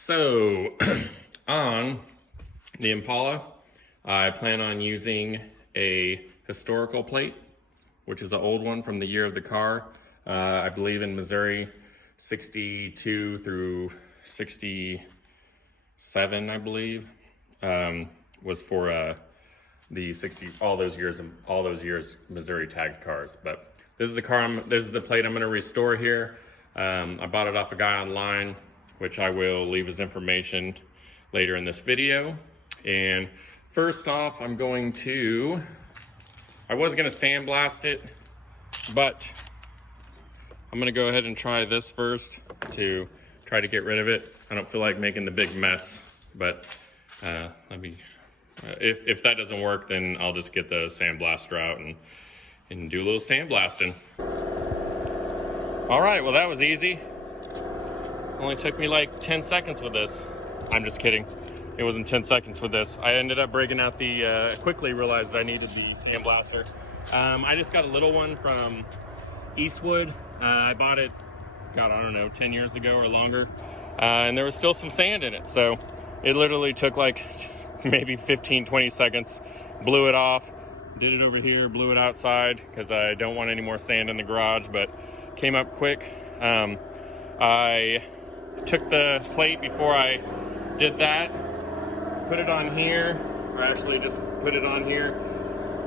So on the Impala, I plan on using a historical plate, which is an old one from the year of the car. I believe in Missouri, 62 through 67, I believe, was for the all those years Missouri tagged cars. But this is the car. This is the plate I'm going to restore here. I bought it off a guy online, which I will leave his information later in this video. And first off, I was going to sandblast it, but I'm gonna go ahead and try this first to try to get rid of it. I don't feel like making the big mess, but if that doesn't work, then I'll just get the sandblaster out and do a little sandblasting. All right, well that was easy. Only took me like 10 seconds with this. I'm just kidding. It wasn't 10 seconds with this. I ended up breaking out quickly realized I needed the sandblaster. I just got a little one from Eastwood. I bought it, God, I don't know, 10 years ago or longer. And there was still some sand in it. So it literally took like maybe 15, 20 seconds. Blew it off, did it over here, blew it outside because I don't want any more sand in the garage, but came up quick. I took the plate before I did that, put it on here, or actually just put it on here,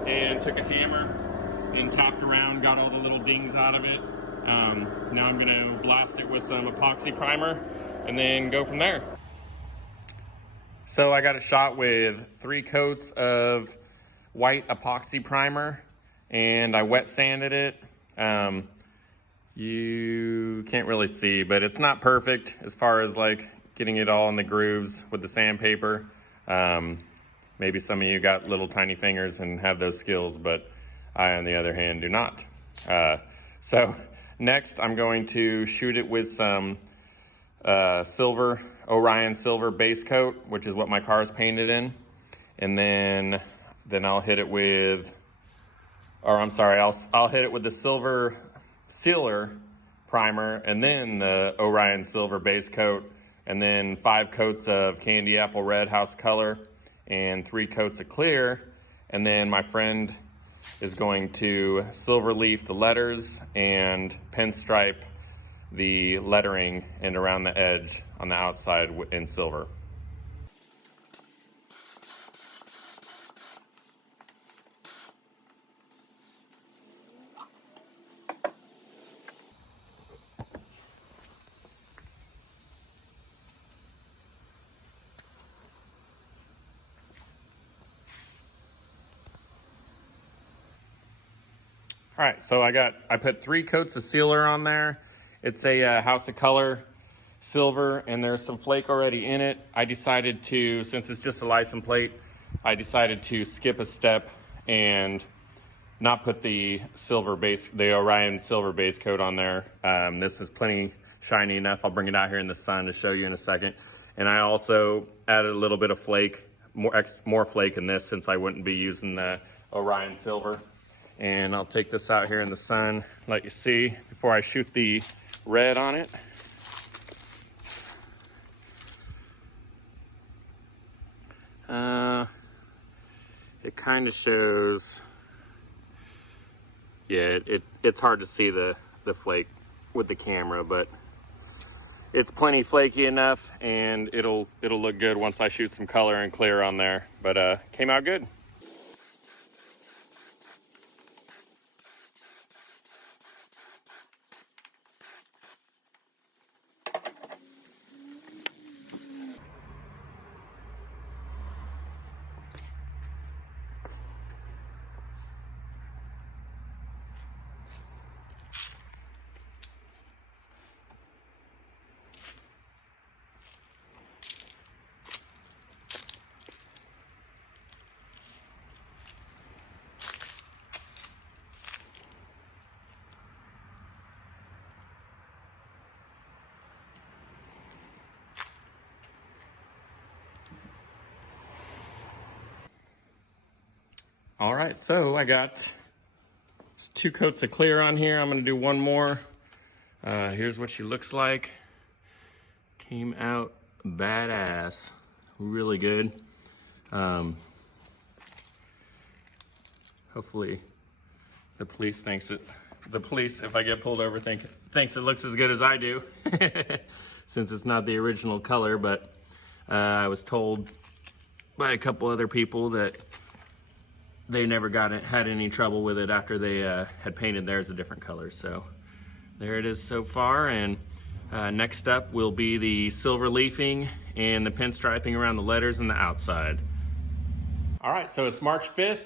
and took a hammer and tapped around, got all the little dings out of it. Now I'm gonna blast it with some epoxy primer and then go from there. So I got a shot with 3 coats of white epoxy primer and I wet sanded it. You can't really see, but it's not perfect as far as like getting it all in the grooves with the sandpaper. Maybe some of you got little tiny fingers and have those skills, but I, on the other hand, do not. So next I'm going to shoot it with some Orion silver base coat, which is what my car is painted in. And then I'll hit it with, I'll hit it with the silver sealer primer and then the Orion silver base coat, and then 5 coats of candy apple red house color and 3 coats of clear. And then my friend is going to silver leaf the letters and pinstripe the lettering and around the edge on the outside in silver. All right, so I put 3 coats of sealer on there. It's a House of Color silver, and there's some flake already in it. I decided to, since it's just a license plate, I decided to skip a step and not put the Orion silver base coat on there. This is plenty shiny enough. I'll bring it out here in the sun to show you in a second. And I also added a little bit of flake, more flake in this, since I wouldn't be using the Orion silver. And I'll take this out here in the sun, let you see before I shoot the red on it. It kind of shows, yeah, it's hard to see the flake with the camera, but it's plenty flaky enough, and it'll look good once I shoot some color and clear on there. But came out good. All right, so I got 2 coats of clear on here. I'm gonna do 1 more. Here's what she looks like. Came out badass, really good. Hopefully the police if I get pulled over, thinks it looks as good as I do, since it's not the original color. But I was told by a couple other people that they never had any trouble with it after they had painted theirs a different color. So there it is so far, and next up will be the silver leafing and the pinstriping around the letters and the outside. All right, so it's March 5th.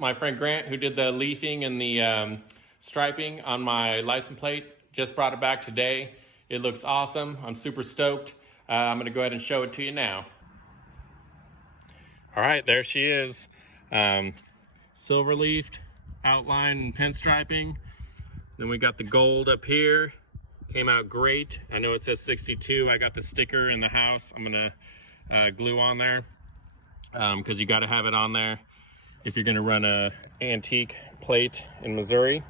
My friend Grant, who did the leafing and the striping on my license plate, just brought it back today. It looks awesome. I'm super stoked. I'm gonna go ahead and show it to you now. All right, there she is. Silver leafed, outline and pinstriping. Then we got the gold up here. Came out great. I know it says 62. I got the sticker in the house. I'm gonna glue on there because you got to have it on there if you're gonna run a antique plate in Missouri.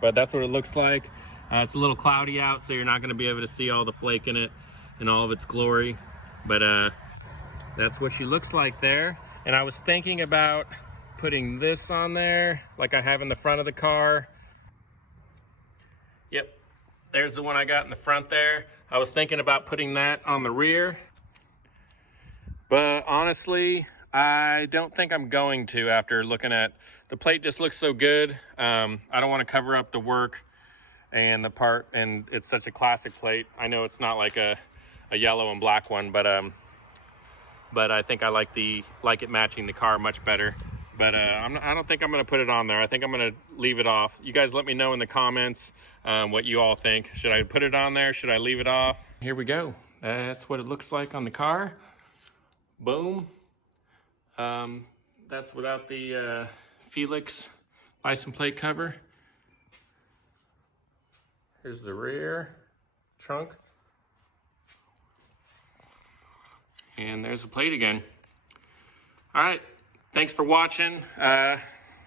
But that's what it looks like. It's a little cloudy out, so you're not gonna be able to see all the flake in it in all of its glory. But that's what she looks like there. And I was thinking about putting this on there like I have in the front of the car. Yep, there's the one I got in the front there. I was thinking about putting that on the rear, but honestly, I don't think I'm going to after looking at the plate. Just looks so good. I don't want to cover up the work and the part, and it's such a classic plate. I know it's not like a yellow and black one, but I think I like it matching the car much better. But I don't think I'm going to put it on there. I think I'm going to leave it off. You guys let me know in the comments what you all think. Should I put it on there? Should I leave it off? Here we go. That's what it looks like on the car. Boom. That's without the Felix license plate cover. Here's the rear trunk. And there's the plate again. All right. Thanks for watching.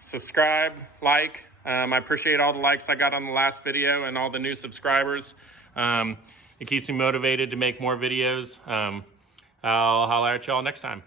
Subscribe, like. I appreciate all the likes I got on the last video and all the new subscribers. It keeps me motivated to make more videos. I'll holler at y'all next time.